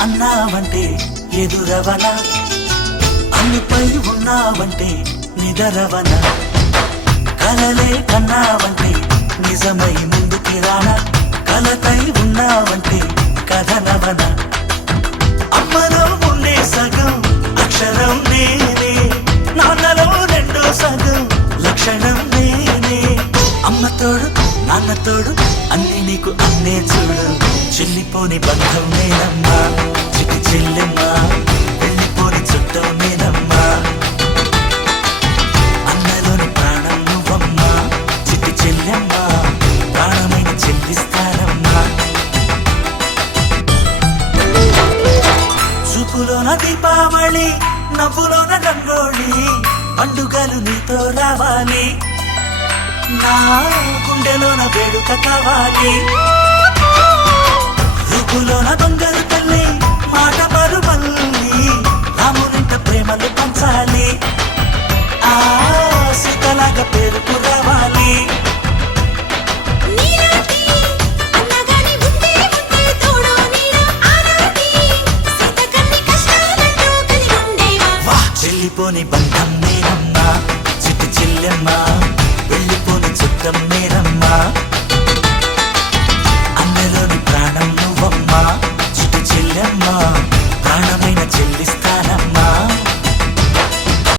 అన్నావంటే ఎదురవన. అన్నిపై ఉన్నావంటే నిదరవన. కలలే కన్నావంటే నిజమై ముందుకి రానా కలతై ఉన్నావంటే కథనవన. అమ్మలో ఉండే సగం అక్షరం నేనే. నాన్నలో రెండో సగం లక్షణం నేనే. అమ్మతోడు నాన్నతోడు అన్ని నీకు అన్నే చూడు. చెల్లిపోని బంధం నేనమ్మా. చిటి చెల్లెమ్మా వెళ్ళిపోని చుట్టం నేనమ్మా. అన్నలోని ప్రాణం నువ్వమ్మా. చిటి చెల్లెమ్మా ప్రాణమైన చెల్లిస్తానమ్మా. చూపులోన దీపావళి నవ్వులోన రంగోళి పండుగలు నీతో రావాలి. నా గుండెలోన వేడుక కావాలి. ఉండేవా? వా చెల్లిపోని బంధం నేనమ్మా చిట్టి చెల్లెమ్మా వెళ్ళిపోని చుట్టం నేనమ్మా.